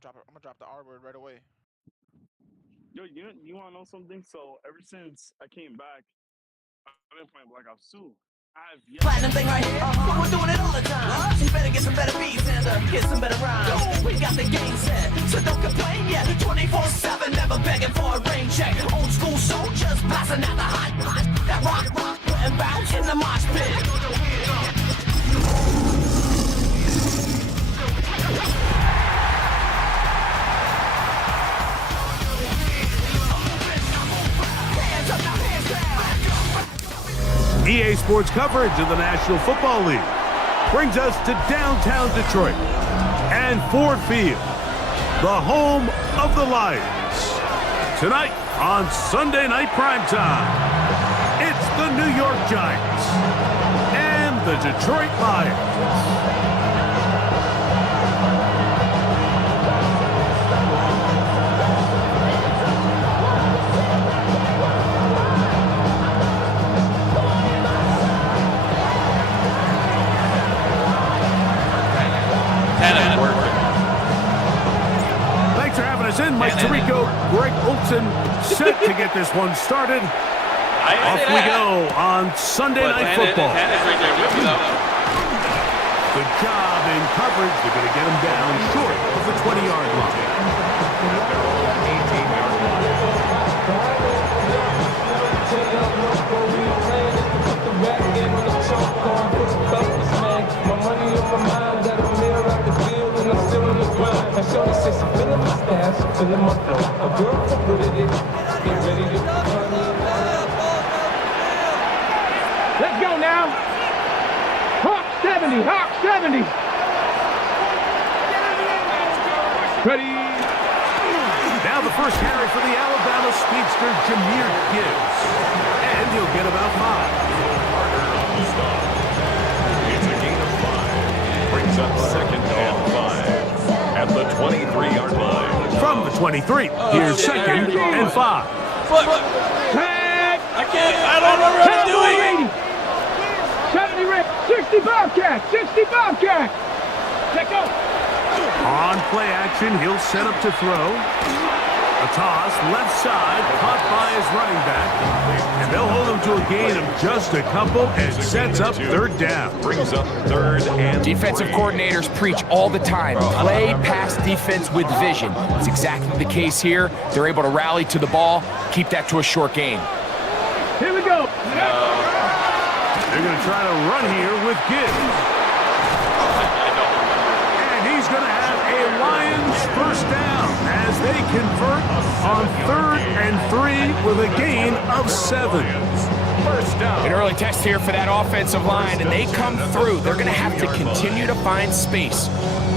I'm gonna drop the R word right away. Yo, you want to know something? So ever since I came back, I've been playing Black Ops 2. I have yet Platinum thing right here, we're doing it all the time. You better get some better beats and get some better rhymes. We got the game set, so don't complain yet. 24/7, never begging for a rain check. Old school soldiers blasting out the hot. That rock, and bounce in the mosh pit. EA Sports coverage of the National Football League brings us to downtown Detroit and Ford Field, the home of the Lions. Tonight on Sunday Night Primetime, it's the New York Giants and the Detroit Lions. Thanks for having us in. Mike Tirico, Greg Olson, set to get this one started. Off we go on Sunday Night Football. Good job in coverage. They're going to get him down short of the 20-yard line. Let's go now. Hawk 70, Hawk 70. Ready. Now the first carry for the Alabama speedster, Jahmyr Gibbs. And he'll get about 5. It's a gain of 5. Brings up 2nd and 5 at the 23-yard line. From the 23, here's 2nd and 5. Tag. I don't remember what I'm doing. 70 Rick, 60 Bobcat, 60 Bobcat. Check go. On play action, he'll set up to throw. A toss, left side, caught by his running back. And they'll hold him to a gain of just a couple and sets up 3rd down. Brings up 3rd and Defensive 3. coordinators preach all the time. Play pass defense with vision. It's exactly the case here. They're able to rally to the ball, keep that to a short gain. Here we go. They're going to try to run here with Gibbs. And he's going to have a Lions first down as they convert on 3rd and 3 with a gain of 7. First down. An early test here for that offensive line, and they come through. They're going to have to continue to find space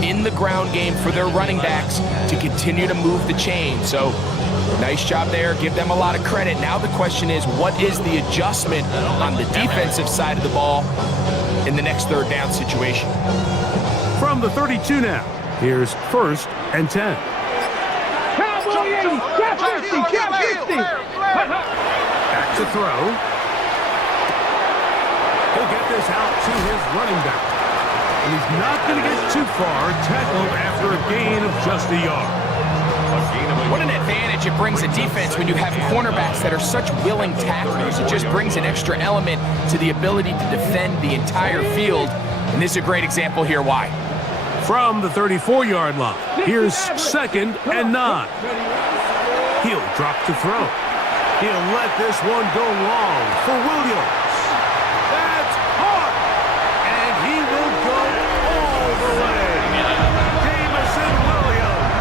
in the ground game for their running backs to continue to move the chain. So nice job there. Give them a lot of credit. Now the question is, what is the adjustment on the defensive side of the ball in the next 3rd down situation? From the 32 now, here's 1st and 10. Cowboy 80, cap 50, cap 50. Back to throw. He'll get this out to his running back. And he's not going to get too far, tackled after a gain of just a yard. What an advantage it brings a defense when you have cornerbacks that are such willing tacklers. It just brings an extra element to the ability to defend the entire field. And this is a great example here why. From the 34-yard line, here's 2nd and 9. He'll drop to throw. He'll let this one go long for Williams. That's hard. And he will go all the way. Jamison Williams.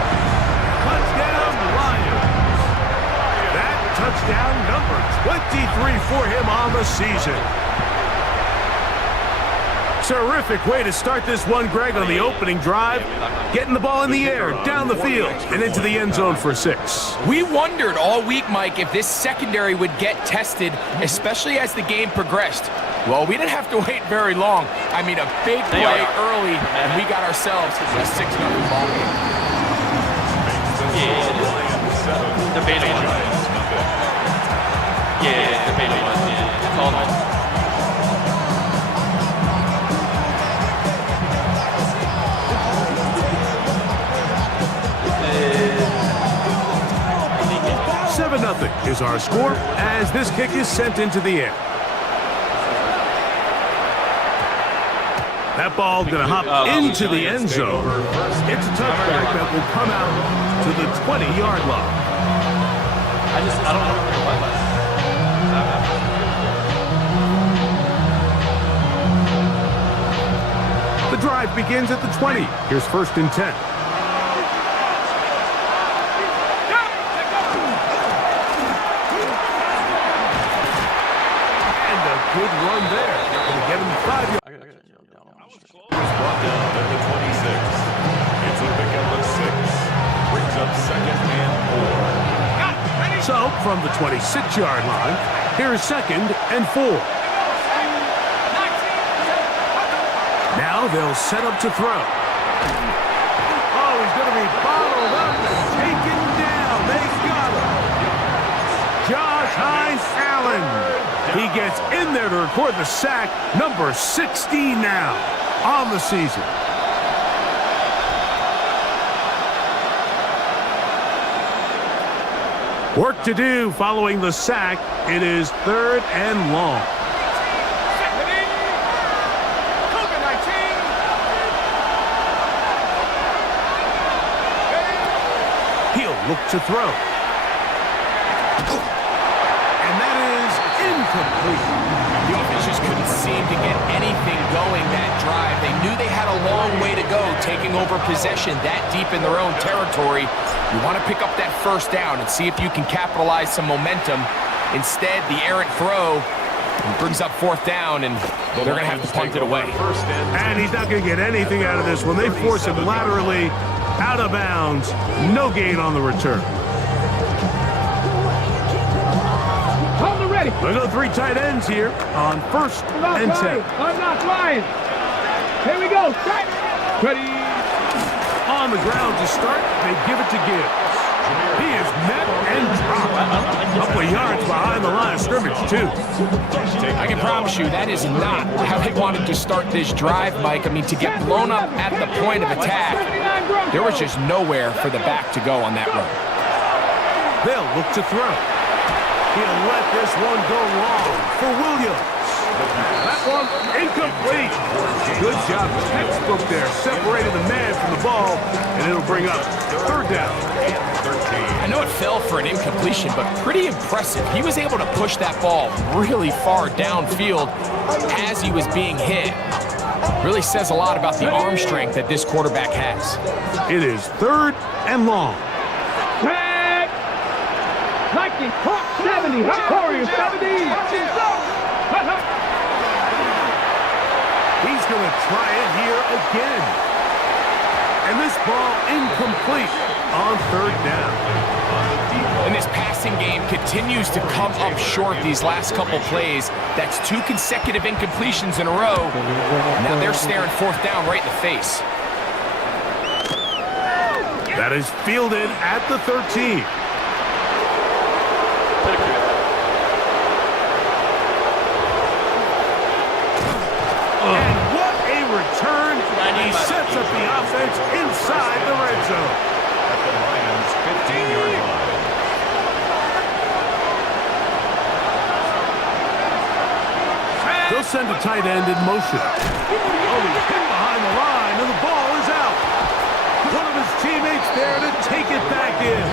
Touchdown, Lions. That touchdown number 23 for him on the season. Terrific way to start this one, Greg, on the opening drive. Getting the ball in the air, down the field, and into the end zone for 6. We wondered all week, Mike, if this secondary would get tested, especially as the game progressed. Well, we didn't have to wait very long. I mean, a big play early, and we got ourselves a 6-0 ball game. The beta one. Yeah, the beta one. Yeah, it's all nice. 3-0 is our score as this kick is sent into the air. That ball going to hop into the end zone. It's a touchback that will come out to the 20-yard line. I don't know what. The drive begins at the 20. Here's 1st and 10. And a good run there. Going to get him 5 yards. Brought down at the 26. It's a pickup of 6. Brings up 2nd and 4. So, from the 26-yard line, here is 2nd and 4. Now they'll set up to throw. Oh, he's going to be bottled up and taken down. They got him. Josh Hines Allen. He gets in there to record the sack, number 16 now on the season. Work to do following the sack. It is 3rd and long. He'll look to throw. And that is incomplete. The offense just couldn't seem to get anything going that drive. They knew they had a long way to go taking over possession that deep in their own territory. You want to pick up that 1st down and see if you can capitalize some momentum. Instead, the errant throw brings up 4th down, and they're going to have to punt it away. And he's not going to get anything out of this one. They force him laterally out of bounds. No gain on the return. Hold it ready. We'll go 3 tight ends here on 1st and 10. I'm not lying. Here we go. Ready. On the ground to start, they give it to Gibbs. He is met and dropped. A couple of yards behind the line of scrimmage, too. I can promise you that is not how they wanted to start this drive, Mike. I mean, to get blown up at the point of attack, there was just nowhere for the back to go on that run. They'll look to throw. He'll let this one go long for Williams. That one incomplete. Good job, textbook there. Separated the man from the ball, and it'll bring up 3rd down. I know it fell for an incompletion, but pretty impressive. He was able to push that ball really far downfield as he was being hit. Really says a lot about the arm strength that this quarterback has. It is 3rd and long. Tag. Nike, Hawk 70. Warrior 70. He's going to try it here again. And this ball incomplete on 3rd down. And this passing game continues to come up short these last couple plays. That's 2 consecutive incompletions in a row. Now they're staring 4th down right in the face. That is fielded at the 13. And what a return. He sets up the offense inside the red zone. At the Lions' 15-yard line. They'll send a tight end in motion. Oh, he's hit behind the line, and the ball is out. One of his teammates there to take it back in.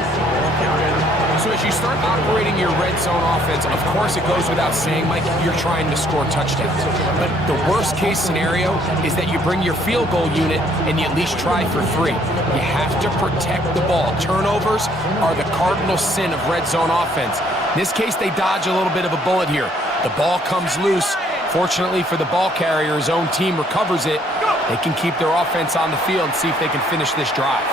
So as you start operating your red zone offense, of course it goes without saying, Mike, you're trying to score touchdowns. But the worst case scenario is that you bring your field goal unit and you at least try for 3. You have to protect the ball. Turnovers are the cardinal sin of red zone offense. In this case, they dodge a little bit of a bullet here. The ball comes loose. Fortunately for the ball carrier, his own team recovers it. They can keep their offense on the field and see if they can finish this drive.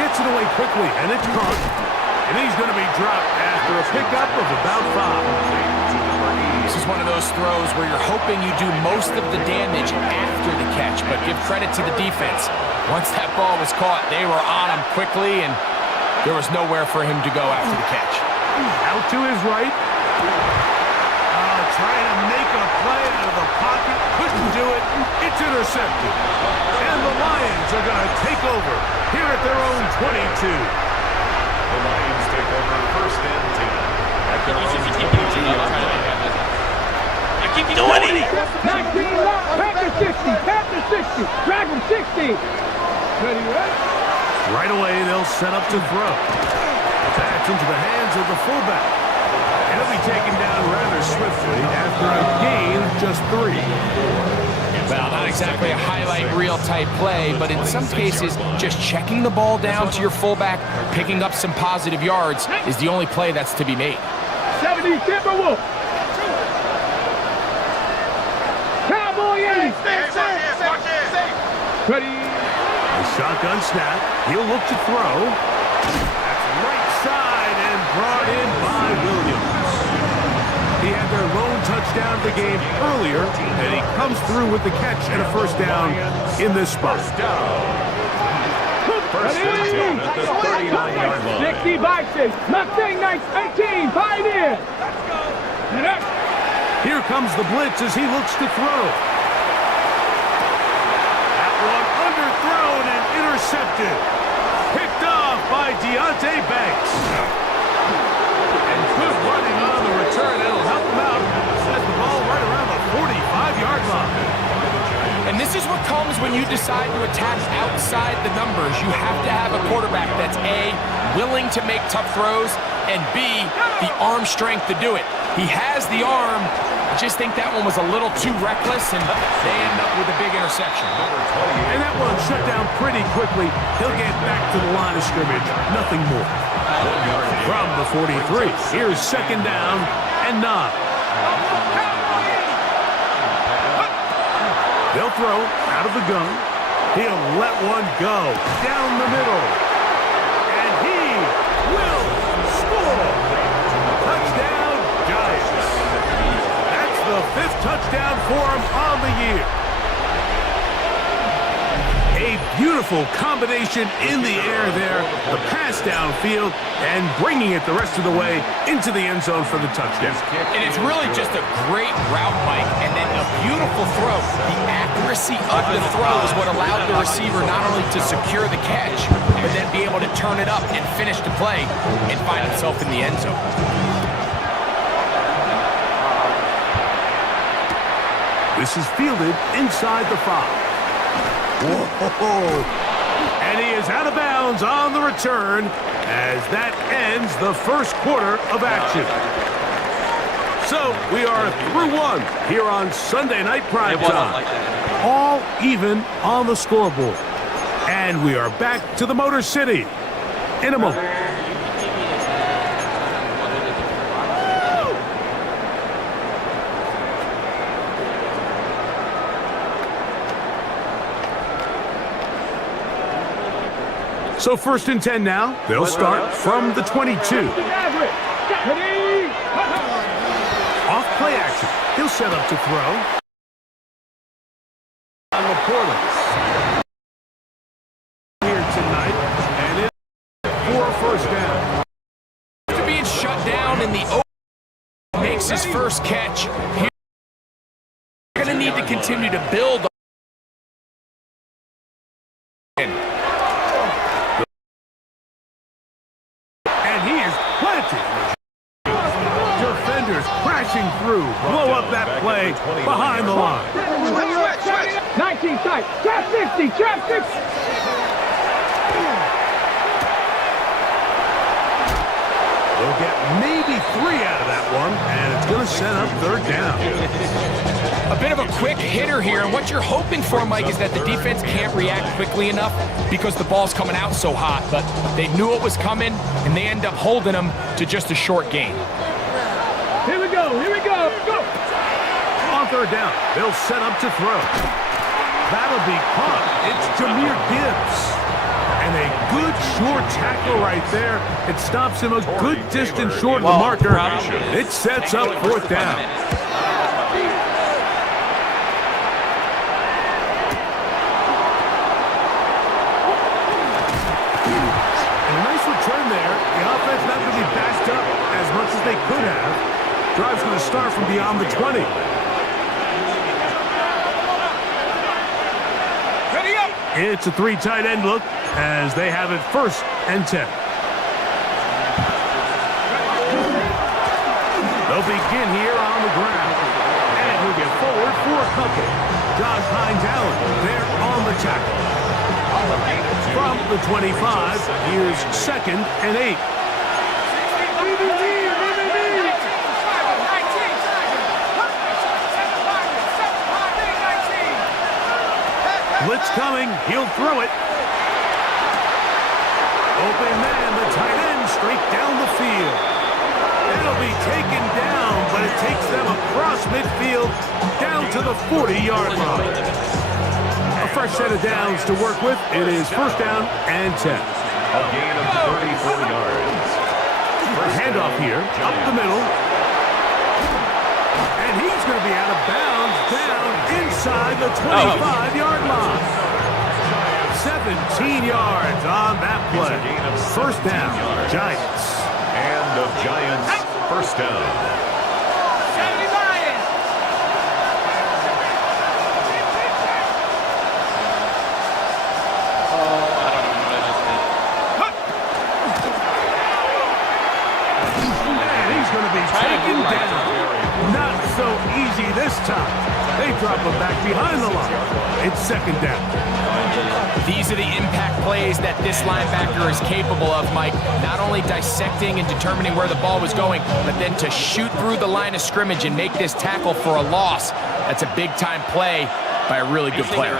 Gets it away quickly, and it's caught. And he's going to be dropped after a pickup of about 5. This is one of those throws where you're hoping you do most of the damage after the catch, but give credit to the defense. Once that ball was caught, they were on him quickly, and there was nowhere for him to go after the catch. Out to his right. Trying to make a play out of the pocket. Couldn't do it. It's intercepted. And the Lions are going to take over here at their own 22. The Lions take over 1st I keep doing it. 19 left. Panther 60. Panther 60. Dragon 60. Ready, right? Right away, they'll set up to throw. That's into the hands of the fullback. And he'll be taken down rather swiftly after a gain of just 3. Well, not exactly a highlight reel type play, but in some cases, just checking the ball down to your fullback, picking up some positive yards is the only play that's to be made. 70 Timberwolf. Cowboy 80. Ready. The shotgun snap. He'll look to throw. That's right side and brought in by Williams. He had their lone touchdown of the game earlier, and he comes through with the catch and a first down in this spot. First and 10 at the 39-yard line. 60 Bison. Mustang 18. Pioneer. Here comes the blitz as he looks to throw. That one underthrown and intercepted. Picked off by Deontay Banks. And good running on the return. That'll help him out. Has the ball right around the 45-yard line. And this is what comes when you decide to attack outside the numbers. You have to have a quarterback that's A, willing to make tough throws, and B, the arm strength to do it. He has the arm. I just think that one was a little too reckless, and they end up with a big interception. And that one shut down pretty quickly. He'll get back to the line of scrimmage. Nothing more. From the 43, here's second down and 9. They'll throw out of the gun. He'll let one go down the middle. And he will score. Touchdown, Giants. That's the 5th touchdown for him on the year. A beautiful combination in the air there. The pass downfield and bringing it the rest of the way into the end zone for the touchdown. And it's really just a great route, Mike, and then a beautiful throw. The accuracy of the throw is what allowed the receiver not only to secure the catch, but then be able to turn it up and finish the play and find himself in the end zone. This is fielded inside the 5. Whoa! And he is out of bounds on the return as that ends the first quarter of action. So we are through 1 here on Sunday Night Prime Time. All even on the scoreboard. And we are back to the Motor City in a moment. So 1st and 10 now. They'll start from the 22. Off play action. He'll set up to throw. On the portals. Here tonight. And it's for a first down. After being shut down in the open, makes his first catch. He's going to need to continue to build on. Defenders crashing through, blow up that play behind the line. 19 tight, trap 60, trap 60. They'll get maybe 3 out of that one, and it's going to set up 3rd down. A bit of a quick hitter here, and what you're hoping for, Mike, is that the defense can't react quickly enough because the ball's coming out so hot, but they knew it was coming, and they end up holding them to just a short gain. Here we go, go! On 3rd down, they'll set up to throw. That'll be caught. It's Jahmyr Gibbs. And a good short tackle right there. It stops him a good distance short of the marker. It sets up 4th down. And a nice return there. The offense not going to be backed up as much as they could have. Drive's going to start from beyond the 20. It's a 3 tight end look as they have it 1st and 10. They'll begin here on the ground. And he'll get forward for a couple. Josh Hines-Allen there on the tackle. From the 25, here's 2nd and 8. Blitz coming. He'll throw it. Open man, the tight end, straight down the field. It'll be taken down, but it takes them across midfield down to the 40-yard line. A fresh set of downs to work with. It is 1st down and 10. A gain of 34 yards. Handoff here, up the middle. And he's going to be out of bounds down inside the 25-yard line. 17 yards on that play. 1st down, Giants. And the Giants, 1st down. And he's going to be taken down. Not so easy this time. They drop him back behind the line. It's 2nd down. These are the impact plays that this linebacker is capable of, Mike. Not only dissecting and determining where the ball was going, but then to shoot through the line of scrimmage and make this tackle for a loss. That's a big-time play by a really good player.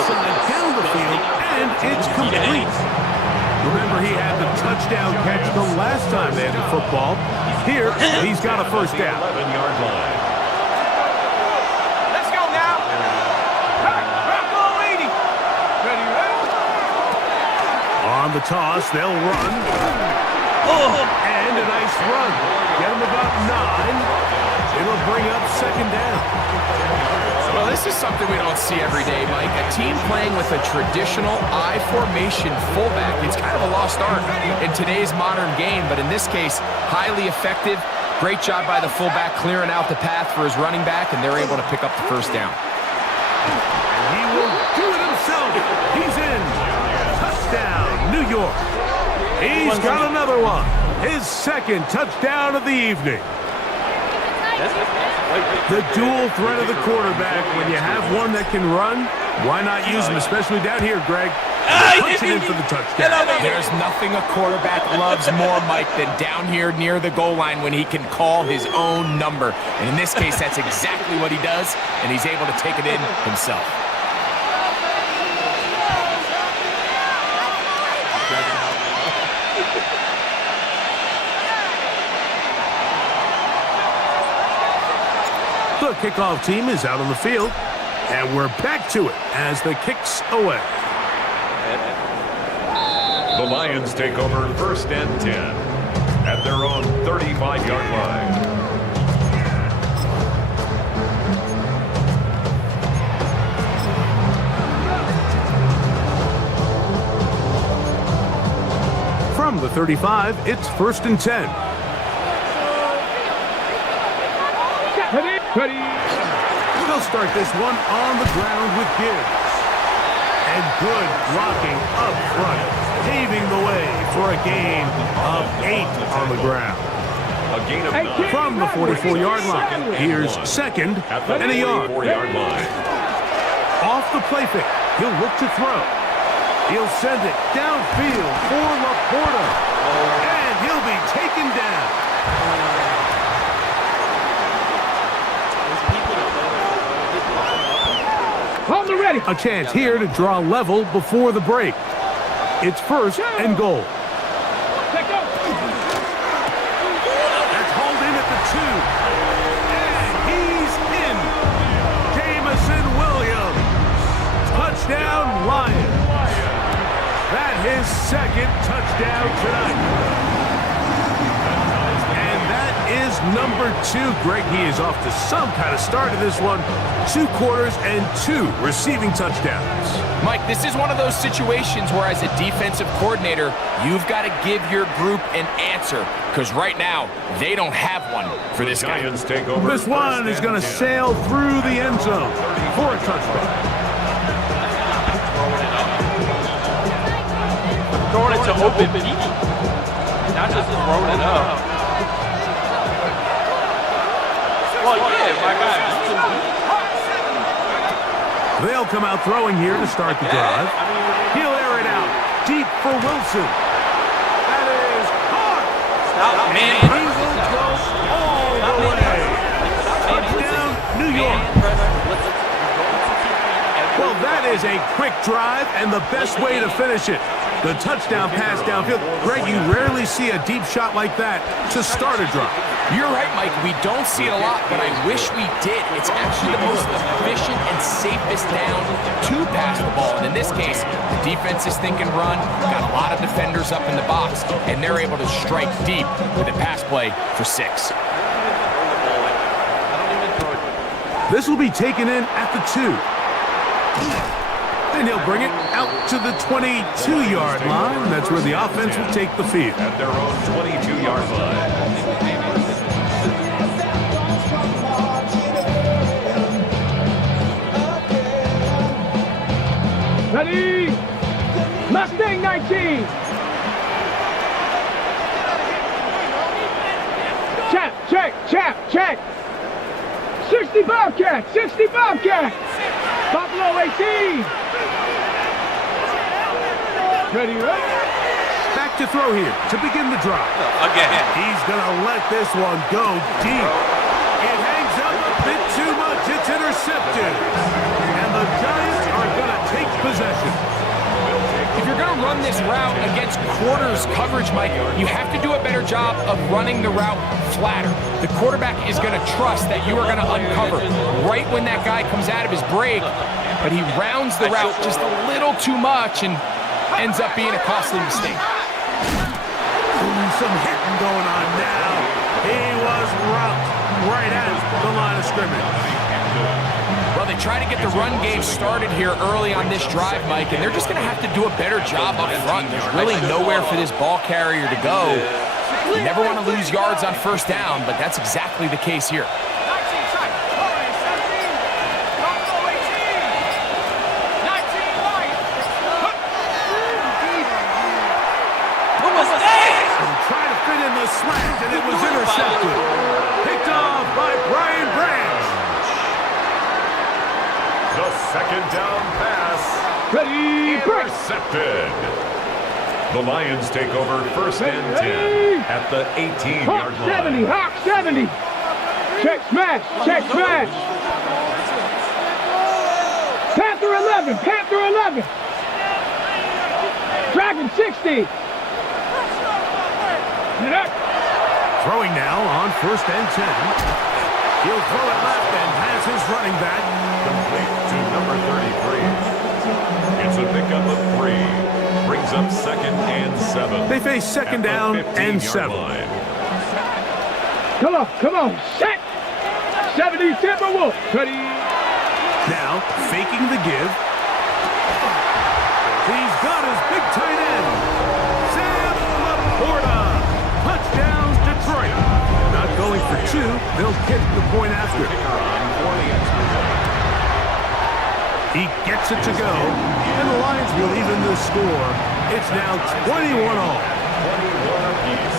Down the field, and it's complete. Remember, he had the touchdown catch the last time they had the football. Here, he's got a 1st down. 11-yard line. Let's go now. Ball 80. Ready? On the toss, they'll run. And a nice run. Get him about 9. It'll bring up 2nd down. Well, this is something we don't see every day, Mike. A team playing with a traditional I formation fullback. It's kind of a lost art in today's modern game, but in this case, highly effective. Great job by the fullback clearing out the path for his running back, and they're able to pick up the 1st down. And he will do it himself. He's in. Touchdown, New York. He's got another one. His 2nd touchdown of the evening. The dual threat of the quarterback. When you have one that can run, why not use him, especially down here, Greg? Punch it in for the touchdown. There's nothing a quarterback loves more, Mike, than down here near the goal line when he can call his own number. And in this case, that's exactly what he does, and he's able to take it in himself. The kickoff team is out on the field, and we're back to it as the kick's away. The Lions take over 1st and 10 at their own 35-yard line. From the 35, it's 1st and 10. Ready? They'll start this one on the ground with Gibbs. And good blocking up front, paving the way for a gain of 8 on the ground. A gain of 9. From the 44-yard line, here's 2nd and a yard. 4-yard line. Off the play fake, he'll look to throw. He'll send it downfield for Laporta. And he'll be taken down. Hold the ready. A chance here to draw level before the break. It's 1st and goal. Take go. That's hauled in at the 2. And he's in. Jamison Williams. Touchdown, Lions. That's his 2nd touchdown tonight. And that is number 2. Greg, he is off to some kind of start in this one. 2 quarters and 2 receiving touchdowns. Mike, this is one of those situations where as a defensive coordinator, you've got to give your group an answer, because right now, they don't have one for this guy. Take over. This one is going to sail through the end zone for a touchdown. Throwing it to open people. Not just throwing it up. Well, yeah, my guy. They'll come out throwing here to start the drive. He'll air it out deep for Wilson. That is hard. Stop, man. He will go all the way. Touchdown, New York. Well, that is a quick drive and the best way to finish it. The touchdown pass downfield. Greg, you rarely see a deep shot like that to start a drive. You're right, Mike. We don't see it a lot, but I wish we did. It's actually the most efficient and safest down to pass the ball. And in this case, the defense is thinking run, got a lot of defenders up in the box, and they're able to strike deep with a pass play for 6. This will be taken in at the 2. And he'll bring it out to the 22-yard line. That's where the offense will take the field. At their own 22-yard line. Ready? Mustang 19. Check. 60 Bobcat. Buffalo 18. Ready? Back to throw here to begin the drive. Again. He's going to let this one go deep. It hangs up a bit too much. It's intercepted. And the Giants are going to take possession. If you're going to run this route against quarters coverage, Mike, you have to do a better job of running the route flatter. The quarterback is going to trust that you are going to uncover right when that guy comes out of his break, but he rounds the route just a little too much and ends up being a costly mistake. Some hitting going on now. He was rocked right at the line of scrimmage. Well, they try to get the run game started here early on this drive, Mike, and they're just going to have to do a better job up front. There's really nowhere for this ball carrier to go. You never want to lose yards on first down, but that's exactly the case here. Trying to fit in the slant, and it was intercepted. Picked off by Brian Branch. The second down pass. Ready? Intercepted. The Lions take over first and 10 at the 18-yard line. Hawk 70. Check smash. Panther 11. Dragon 60. Throwing now on first and 10. He'll throw it left and has his running back. Complete to number 33. It's a pickup of 3. Brings up second and 7. They face second down and 7. Line. Come on. Set. 70 Timberwolf. Ready? Now, faking the give. He's got his big tight end. Sam Laporta. Touchdowns, Detroit. Not going for 2. They'll kick the point after. He gets it to go, and the Lions will even the score. It's now 21 all. 21 apiece.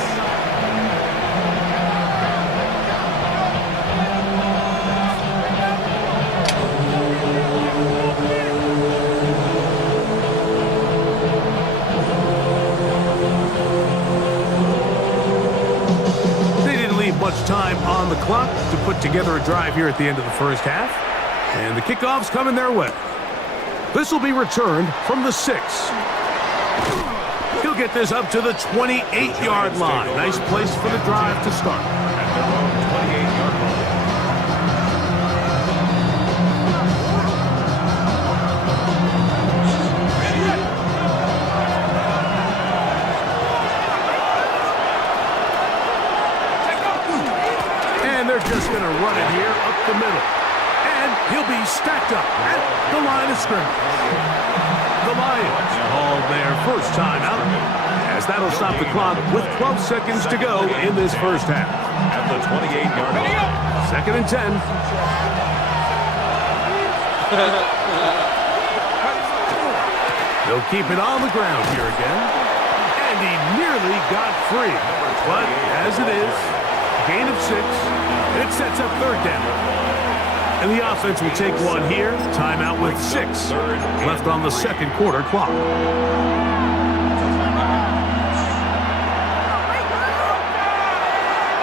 They didn't leave much time on the clock to put together a drive here at the end of the first half. And the kickoff's coming their way. This will be returned from the 6. He'll get this up to the 28-yard line. Nice place for the drive to start. At their own 28-yard line. And they're just going to run it here up the middle. And he'll be stacked up at the line of scrimmage. their first timeout, as that'll stop the clock with 12 seconds to go in this first half. At the 28-yard line. 2nd and 10. They'll keep it on the ground here again. And he nearly got free. But as it is, gain of 6, and it sets up 3rd down. And the offense will take one here. Timeout with 6 left on the 2nd quarter clock.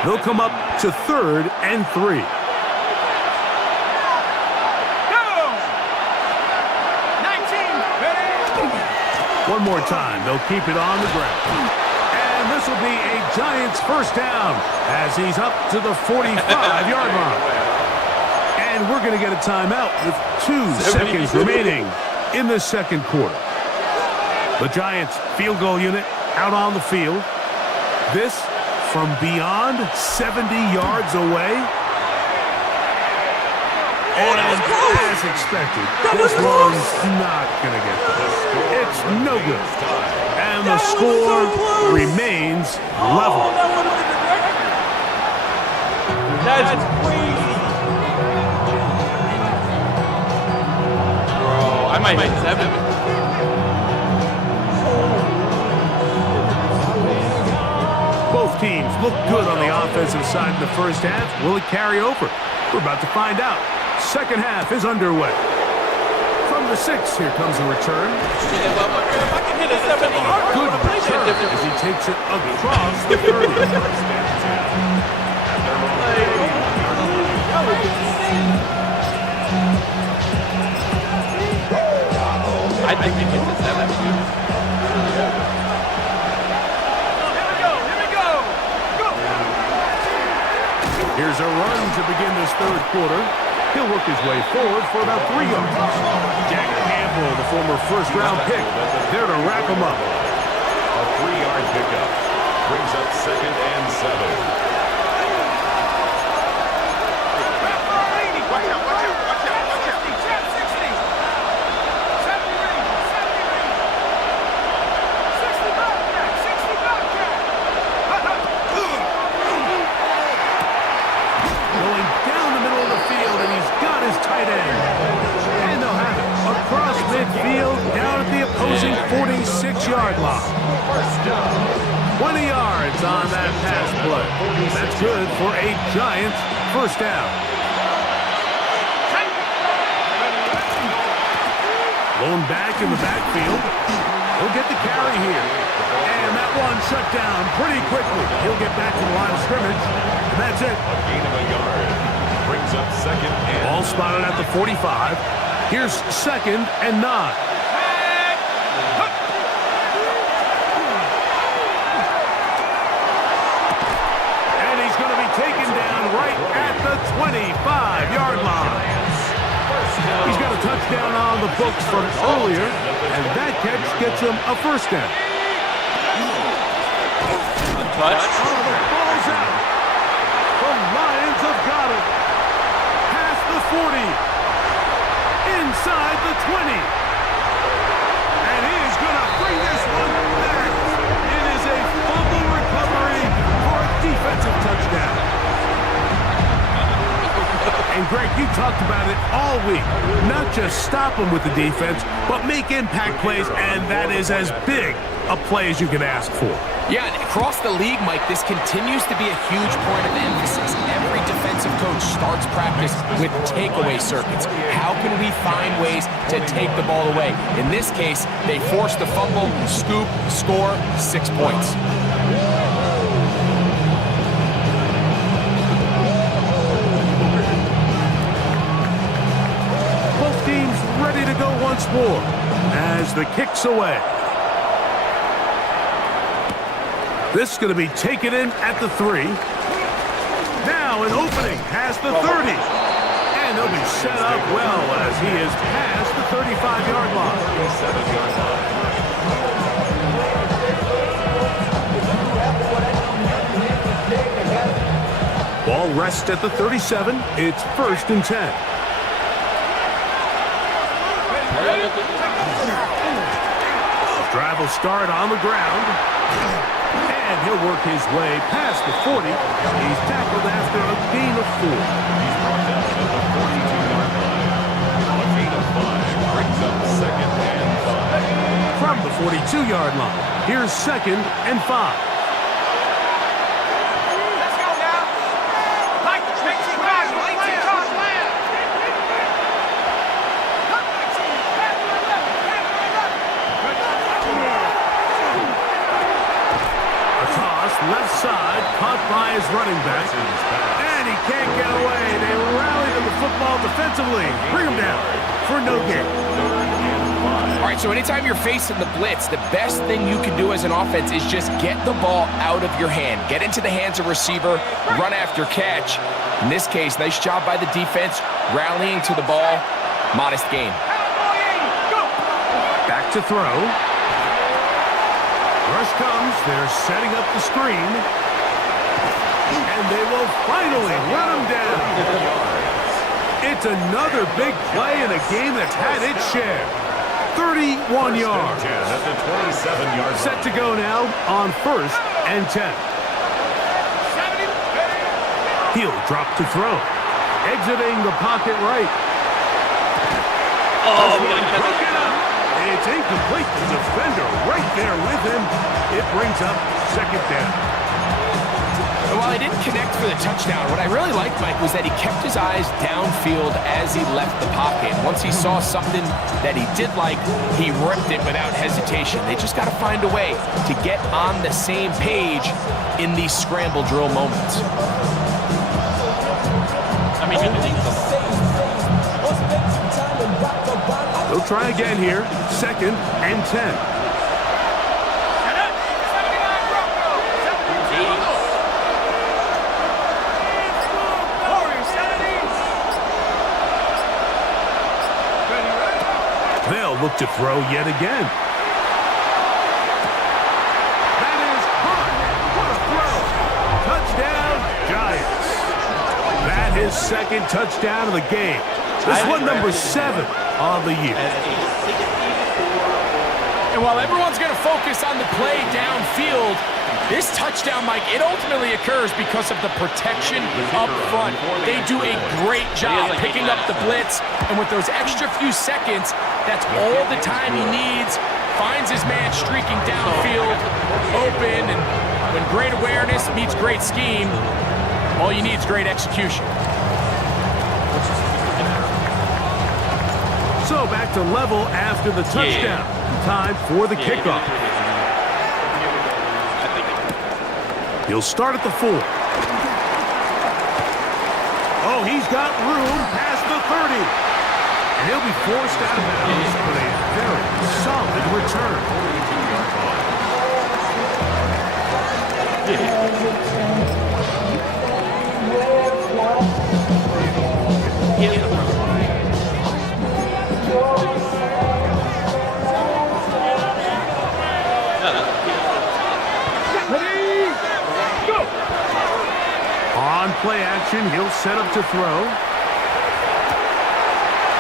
They'll come up to 3rd and 3. One more time. They'll keep it on the ground. And this will be a Giants first down as he's up to the 45-yard line. And we're going to get a timeout with 2 seconds remaining in the 2nd quarter. The Giants field goal unit out on the field. This from beyond 70 yards away. And as expected, this one's not going to get there. It's no good. And the score remains level. That's crazy. I might hit 7. Both teams look good on the offensive side in the first half. Will it carry over? We're about to find out. 2nd half is underway. From the 6, here comes a return. If I can hit a 70, Good return as he takes it across the 30. I think he gets a 7. Here's a run to begin this 3rd quarter. He'll work his way forward for about 3 yards. Jack Campbell, the former first-round pick, there to wrap him up. A 3-yard pickup brings up 2nd and 7. Down at the opposing 46-yard line. 20 yards on that pass play. That's good for a Giants first down. Lone back in the backfield. He'll get the carry here. And that one shut down pretty quickly. He'll get back to the line of scrimmage. And that's it. A gain of a yard brings up 2nd and Ball spotted at the 45. Here's 2nd and 9. Taken down right at the 25-yard line. He's got a touchdown on the books from earlier, and that catch gets him a first down. Touch. The ball's out. The Lions have got it. Past the 40. Inside the 20. And he is going to bring this one back. It is a fumble recovery for a defensive touchdown. And Greg, you talked about it all week. Not just stop them with the defense, but make impact plays, and that is as big a play as you can ask for. Yeah, and across the league, Mike, this continues to be a huge point of emphasis. Every defensive coach starts practice with takeaway circuits. How can we find ways to take the ball away? In this case, they force the fumble, scoop, score, 6 points. Both teams ready to go once more as the kick's away. This is going to be taken in at the 3. Now an opening past the 30. And they'll be set up well as he is past the 35-yard line. 37-yard line. Ball rests at the 37. It's 1st and 10. Drive will start on the ground. And he'll work his way past the 40. He's tackled after a gain of 4. He's brought down at the 42-yard line. A gain of 5 brings up second and 5. From the 42-yard line, here's second and 5. Left side, caught by his running back, and he can't get away. They rallied to the football defensively. Bring him down for no gain. All right, so anytime you're facing the blitz, the best thing you can do as an offense is just get the ball out of your hand. Get into the hands of receiver, run after catch. In this case, nice job by the defense, rallying to the ball. Modest gain. Back to throw. Rush comes, they're setting up the screen, and they will finally run him down. It's another big play in a game that's had its share. 31 yards. At the 27-yard line. Set to go now on 1st and 10. He'll drop to throw. Exiting the pocket right. Broken up. It's incomplete. The defender right there with him. It brings up second down. And while he didn't connect for the touchdown, what I really liked, Mike, was that he kept his eyes downfield as he left the pocket. Once he saw something that he did like, he ripped it without hesitation. They just got to find a way to get on the same page in these scramble drill moments. I mean, They'll try again here. Second and 10. They'll look to throw yet again. That is caught. What a throw. Touchdown, Giants. That is second touchdown of the game. This one number 7 on the year. And while everyone's going to focus on the play downfield, this touchdown, Mike, it ultimately occurs because of the protection up front. They do a great job picking up the blitz, and with those extra few seconds, that's all the time he needs. Finds his man streaking downfield, open, and when great awareness meets great scheme, all you need is great execution. So back to level after the touchdown. Time for the kickoff. He'll start at the 4. Oh, he's got room past the 30. And he'll be forced out of bounds for a very solid return. On play action, he'll set up to throw.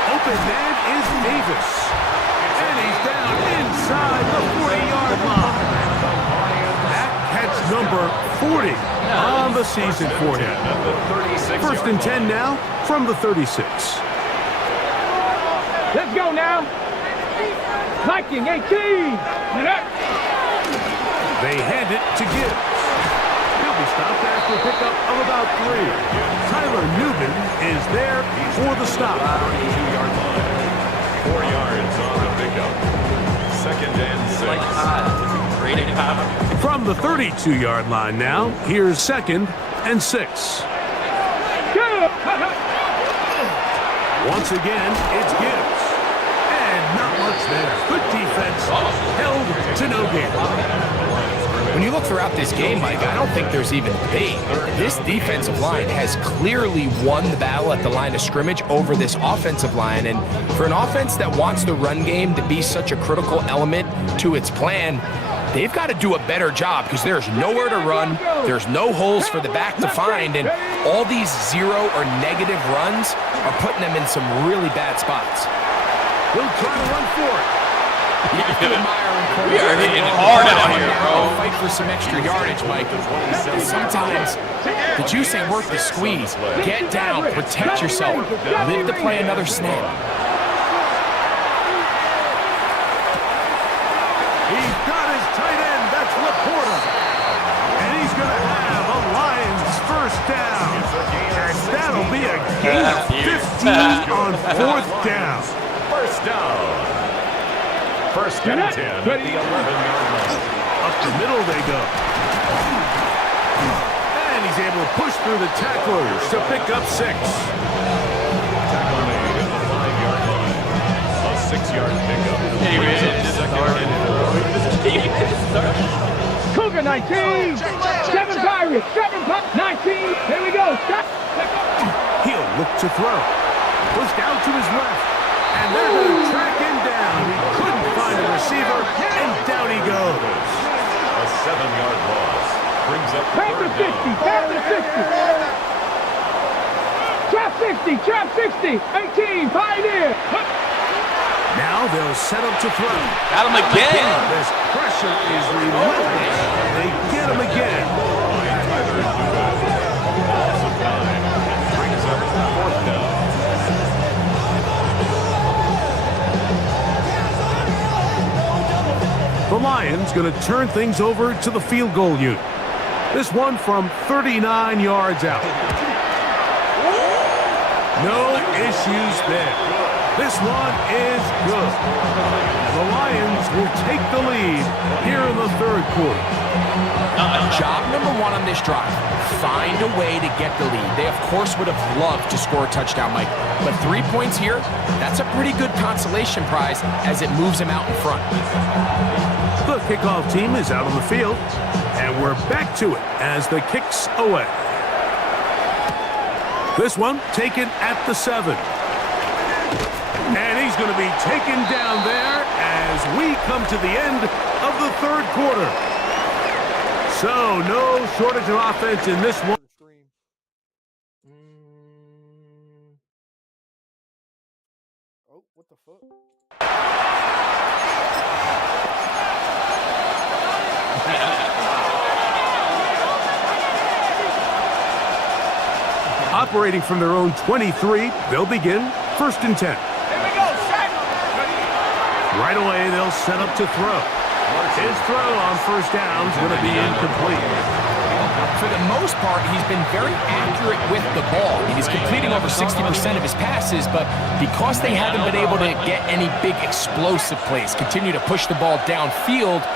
Open man is Davis. And he's down inside the 40-yard line. That catch number 40 on the season for him. First and 10 now from the 36. Let's go now. Viking 18. They hand it to Gibbs. He'll be stopped after a pickup of about 3. Tyler Newman is there for the stop. 42-yard line. 4 yards on the pickup. Second and 6. From the 32-yard line now, here's second and 6. Once again, it's Gibbs. And not much there. Good defense. Held to no gain. When you look throughout this game, Mike, I don't think there's even debate. This defensive line has clearly won the battle at the line of scrimmage over this offensive line. And for an offense that wants the run game to be such a critical element to its plan, they've got to do a better job because there's nowhere to run, there's no holes for the back to find, and all these 0 or negative runs are putting them in some really bad spots. He'll try to run for it. You have to admire him. We are hitting hard out here, bro. Fight for some extra yardage, Mike. Sometimes the juice ain't worth the squeeze. Get down, protect yourself, live to play another snap. He's got his tight end, that's Laporta. And he's going to have a Lions first down. And that'll be a gain of 15 on fourth down. First down. First and 10 at the 11-yard line. Up the middle they go. And he's able to push through the tacklers to pick up 6. Tackle made at the 5-yard line. A 6-yard pickup. Cougar 19. 7 Pirates. 7 Pirates. 19. Here we go. Stop. He'll look to throw. Goes down to his left. And they're going to track him down. He couldn't find a receiver, and down he goes. A 7-yard loss. Brings up Panther 50. Panther 50. Trap 60. Trap 60. 18. Pioneer. Now they'll set up to throw. Got him again. This pressure is relentless. They get him again. loss of time. Brings up fourth down. The Lions going to turn things over to the field goal unit. This one from 39 yards out. No issues there. This one is good. The Lions will take the lead here in the third quarter. Job number 1 on this drive, find a way to get the lead. They, of course, would have loved to score a touchdown, Mike. But 3 points here, that's a pretty good consolation prize as it moves them out in front. The kickoff team is out on the field, and we're back to it as the kick's away. This one taken at the 7. And he's going to be taken down there as we come to the end of the third quarter. So, no shortage of offense in this one. Oh, what the fuck? Operating from their own 23, they'll begin 1st and 10. Right away, they'll set up to throw. His throw on first down is going to be incomplete. For the most part, he's been very accurate with the ball. He's completing over 60% of his passes, but because they haven't been able to get any big explosive plays, continue to push the ball downfield,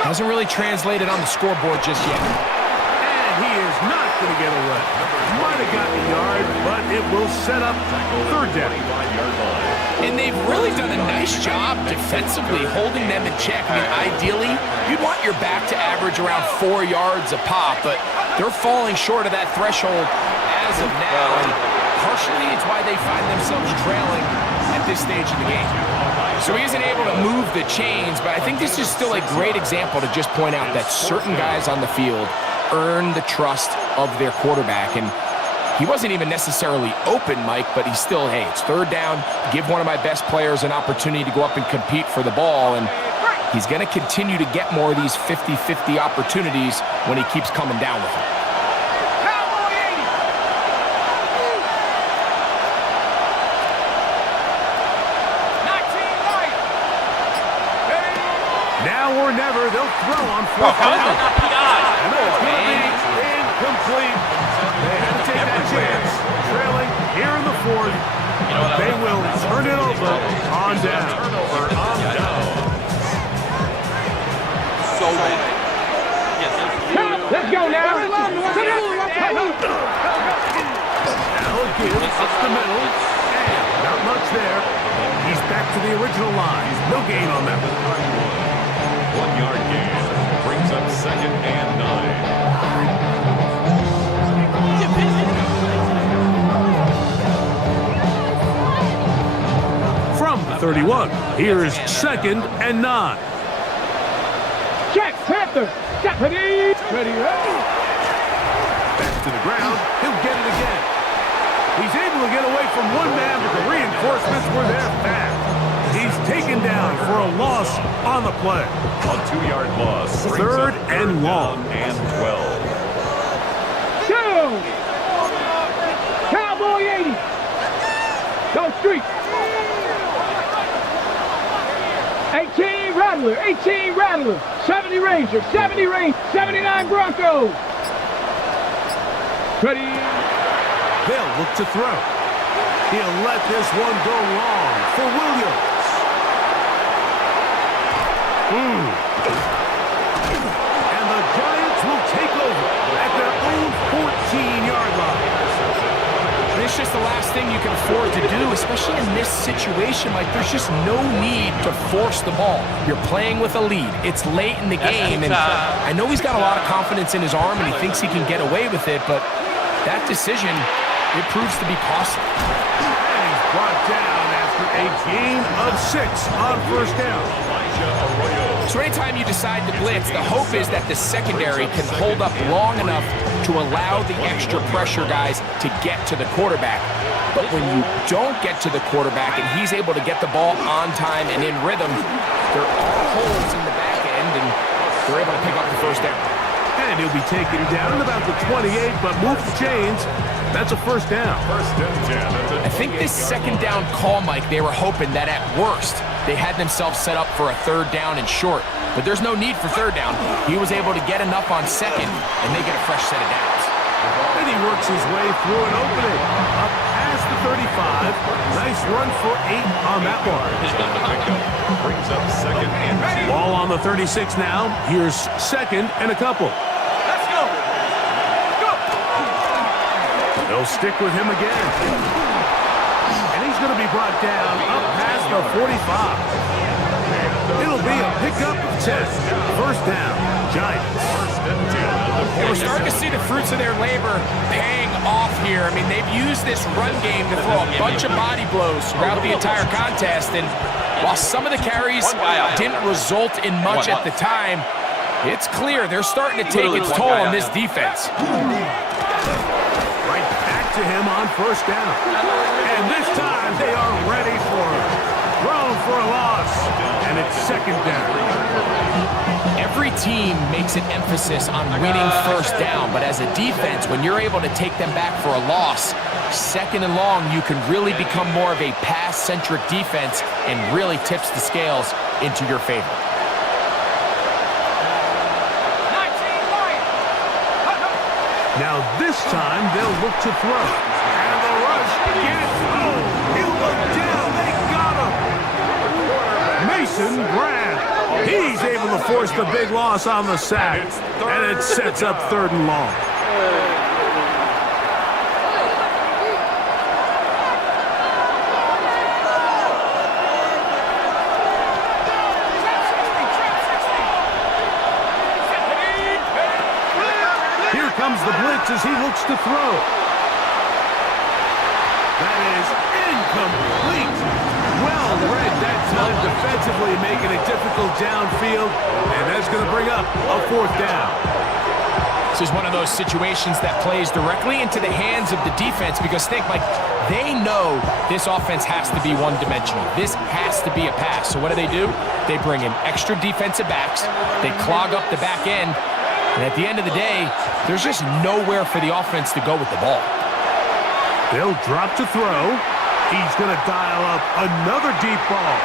hasn't really translated on the scoreboard just yet. And he is not going to get away. Might have gotten a yard, but it will set up third down. And they've really done a nice job defensively holding them in check. I mean, ideally, you'd want your back to average around 4 yards a pop, but they're falling short of that threshold as of now. And partially, it's why they find themselves trailing at this stage of the game. So he isn't able to move the chains, but I think this is still a great example to just point out that certain guys on the field earn the trust of their quarterback. And he wasn't even necessarily open, Mike, but he's still, hey, it's third down. Give one of my best players an opportunity to go up and compete for the ball. And he's going to continue to get more of these 50-50 opportunities when he keeps coming down with them. Now or never, they'll throw on fourth down. And that's going to be incomplete. They had to take that chance. Trailing here in the fourth. They will turn it over on down. So bad. Let's go now. Now again, up the middle. And not much there. He's back to the original line. No gain on that one. 1 yard gain. Brings up 2nd and 9. From the 31, here's 2nd and 9. Check, Panther. Check, ready. Ready, ready. Back to the ground. He'll get it again. He's able to get away from one man, but the reinforcements were there fast. he's taken down for a loss on the play. A 2-yard loss. brings Third up and long. down and 12. Two. Cowboy 80. Go street. 18 Rattler. 18 Rattler. 70 Ranger. 70 Ranger. 79 Broncos. Ready. They'll look to throw. He'll let this one go long for Williams. And the Giants will take over at their own 14-yard line. It's just the last thing you can afford to do, especially in this situation. Like, there's just no need to force the ball. You're playing with a lead. It's late in the game, and I know he's got a lot of confidence in his arm, and he thinks he can get away with it, but that decision, it proves to be costly. And he's brought down after a gain of 6 on first down. So anytime you decide to blitz, the hope is that the secondary can hold up long enough to allow the extra pressure guys to get to the quarterback. But when you don't get to the quarterback and he's able to get the ball on time and in rhythm, there are holes in the back end, and they're able to pick up the first down. And he'll be taken down at about the 28, but move the chains. That's a first down. First and 10. I think this second down call, Mike, they were hoping that at worst they had themselves set up for a third down and short. But there's no need for third down. He was able to get enough on second, and they get a fresh set of downs. And he works his way through an opening. Up past the 35. Nice run for 8 on that one. Brings up second and 2. Ball on the 36 now. Here's second and a couple. Let's go. Go. They'll stick with him again. And he's going to be brought down up past the 45. It'll be a pickup of 10. First down, Giants. We're starting to see the fruits of their labor paying off here. I mean, they've used this run game to throw a bunch of body blows throughout the entire contest, and while some of the carries didn't result in much at the time, it's clear they're starting to take its toll on this defense. Right back to him on first down. And this time they are ready for it. Thrown for a loss, and it's second down. Every team makes an emphasis on winning first down, but as a defense, when you're able to take them back for a loss, second and long, you can really become more of a pass-centric defense and really tips the scales into your favor. Now this time they'll look to throw. And the rush gets he'll look down. They got him. Mason Graham. He's able to force the big loss on the sack. And it sets up third and long. Here comes the blitz as he looks to throw. That is incomplete. Well read that time defensively, making it difficult downfield, and that's going to bring up a fourth down. This is one of those situations that plays directly into the hands of the defense, because think, like, they know this offense has to be one-dimensional. This has to be a pass. So what do? They bring in extra defensive backs. They clog up the back end. And at the end of the day, there's just nowhere for the offense to go with the ball. They'll drop to throw. He's going to dial up another deep ball.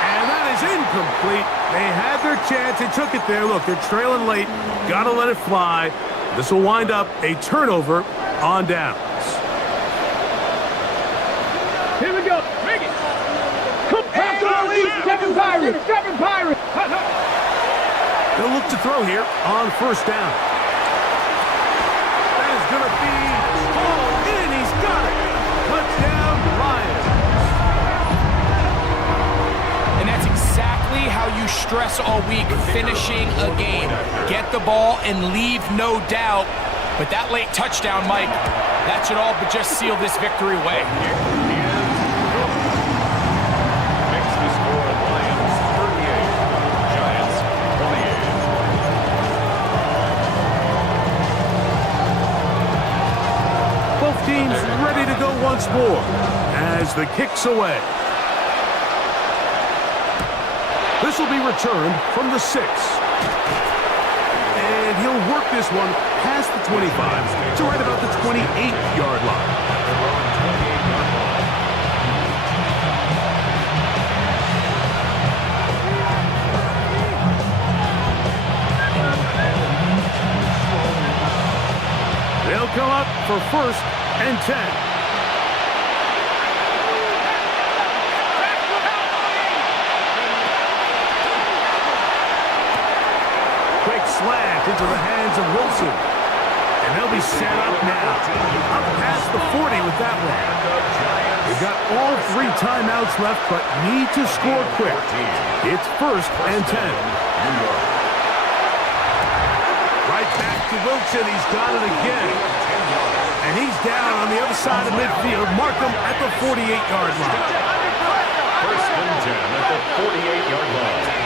And that is incomplete. They had their chance. They took it there. Look, they're trailing late. Got to let it fly. This will wind up a turnover on downs. Here we go. Bring it. Come pass on these seven Pirates. Seven Pirates. They'll look to throw here on first down. That is going to be hauled in. He's got it. Touchdown, Lions. And that's exactly how you stress all week, finishing a game. Get the ball and leave no doubt. But that late touchdown, Mike, that should all but just seal this victory away. Makes the score Lions 38, Giants 28. Both teams ready to go once more as the kick's away. This will be returned from the 6. And he'll work this one past the 25 to right about the 28-yard line. They'll come up for 1st and 10. Quick slant into the hands of Wilson. And they'll be set up now. Up past the 40 with that one. They've got all 3 timeouts left, but need to score quick. It's 1st and 10. Right back to Wilson. He's got it again. And he's down on the other side of midfield. Mark him at the 48-yard line. 1st and 10 at the 48-yard line.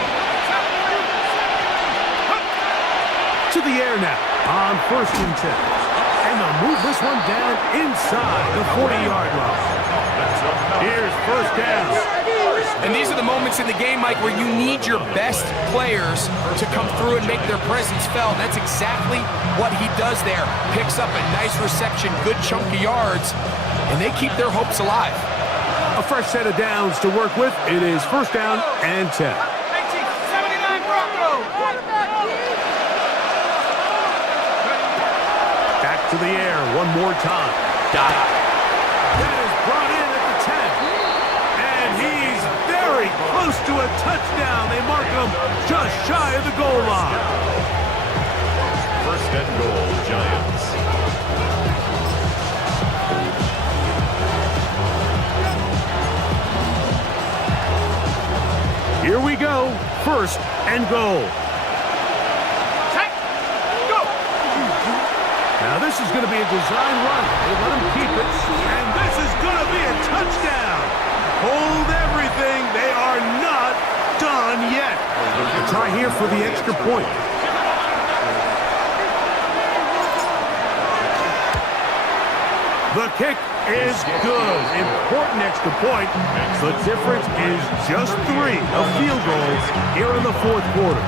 To the air now on 1st and 10. And they'll move this one down inside the 40-yard line. Here's 1st down. And these are the moments in the game, Mike, where you need your best players to come through and make their presence felt. That's exactly what he does there. Picks up a nice reception, good chunk of yards, and they keep their hopes alive. A fresh set of downs to work with. It is 1st down and 10. 79 Broncos. Back to the air one more time. Got it. That is brought in at the 10. And he's very close to a touchdown. They mark him just shy of the goal line. 1st and goal, Giants. Here we go. 1st and goal. Now this is going to be a design run. They let him keep it. And this is going to be a touchdown. Hold everything. They are not done yet. They'll try here for the extra point. The kick is good. Important extra point. The difference is just 3 of field goals here in the 4th quarter.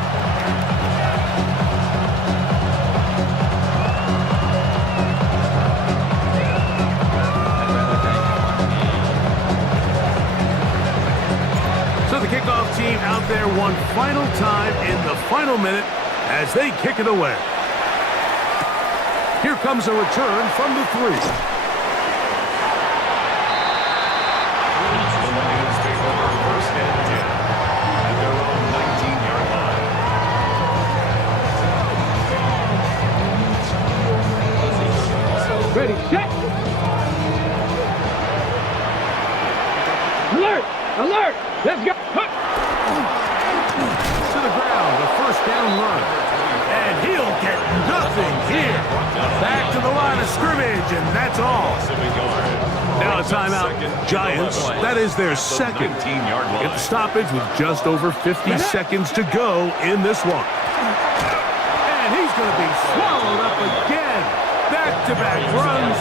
So the kickoff team out there one final time in the final minute as they kick it away. Here comes a return from the 3. Ready, set. Alert! Alert! Let's go! Huh. To the ground, a 1st down run. And he'll get nothing here. Back to the line of scrimmage, and that's all. Now a timeout. Giants, that is their 2nd. Get the stoppage with just over 50 seconds to go in this one. And he's going to be swallowed up again. Back-to-back runs,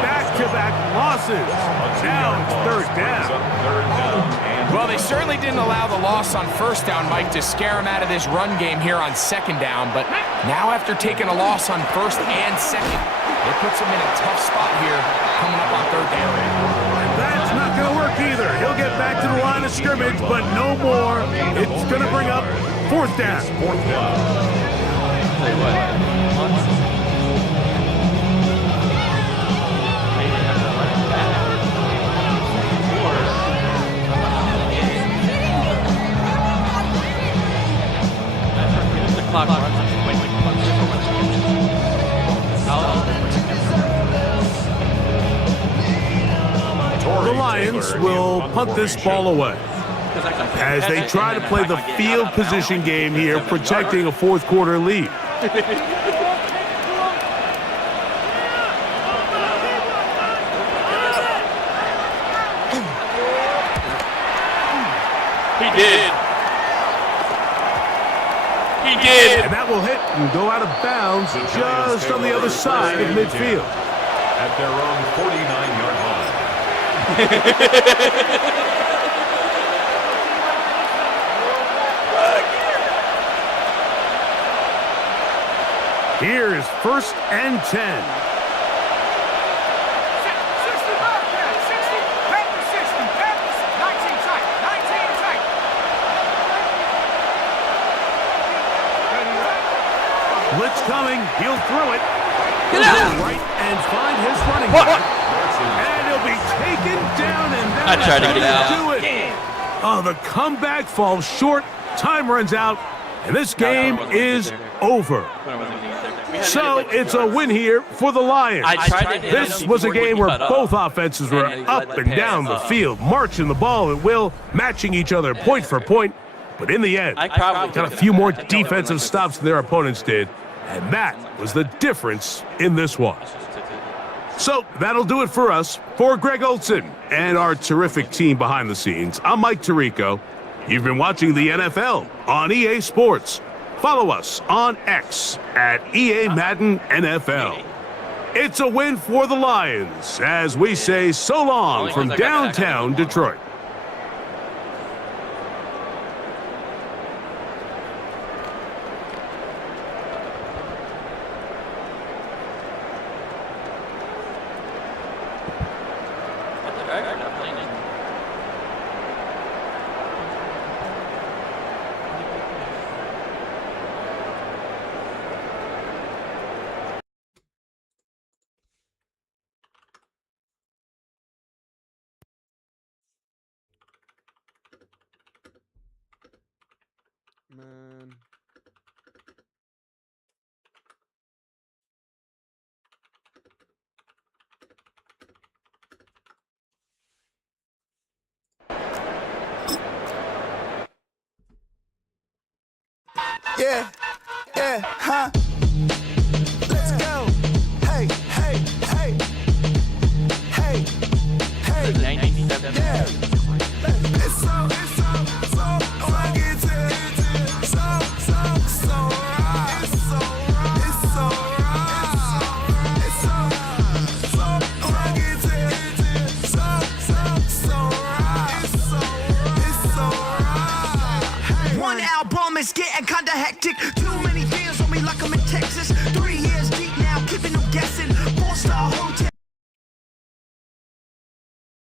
back-to-back losses. Now it's 3rd down. Well, they certainly didn't allow the loss on 1st down, Mike, to scare him out of this run game here on 2nd down. But now after taking a loss on 1st and 2nd, it puts him in a tough spot here coming up on 3rd down. And that's not going to work either. He'll get back to the line of scrimmage, but no more. It's going to bring up 4th down. Tell you what, clock runs. The Lions will punt this ball away as they try to play the field position game here, protecting a 4th quarter lead. He did. He did. And that will hit and go out of bounds just on the other side of midfield. At their own 49-yard line. Here's 1st and 10. 60 Bobcat, 60, Panther 60, Panthers 19 tight, 19 tight. Blitz coming. He'll throw it. He'll go right and find his running back. And he'll be taken down, and I tried to get out. do it. Oh, the comeback falls short. Time runs out, and this game is over. So it's a win here for the Lions. This was a game where both offenses were up and down the field, marching the ball at will, matching each other point for point. But in the end, got a few more defensive stops than their opponents did, and that was the difference in this one. So that'll do it for us. For Greg Olson and our terrific team behind the scenes, I'm Mike Tirico. You've been watching the NFL on EA Sports. Follow us on X at EA Madden NFL. It's a win for the Lions as we say so long from downtown Detroit. Man. Yeah, yeah, huh? Let's go. Hey, hey, hey. Hey, hey. Yeah. It's so rugged. So right. It's so right. It's so rugged. So right. It's so right. One album is getting kinda hectic. Too many fans on me like I'm in Texas. 3 years deep now, keeping them guessing. 4-star hotel.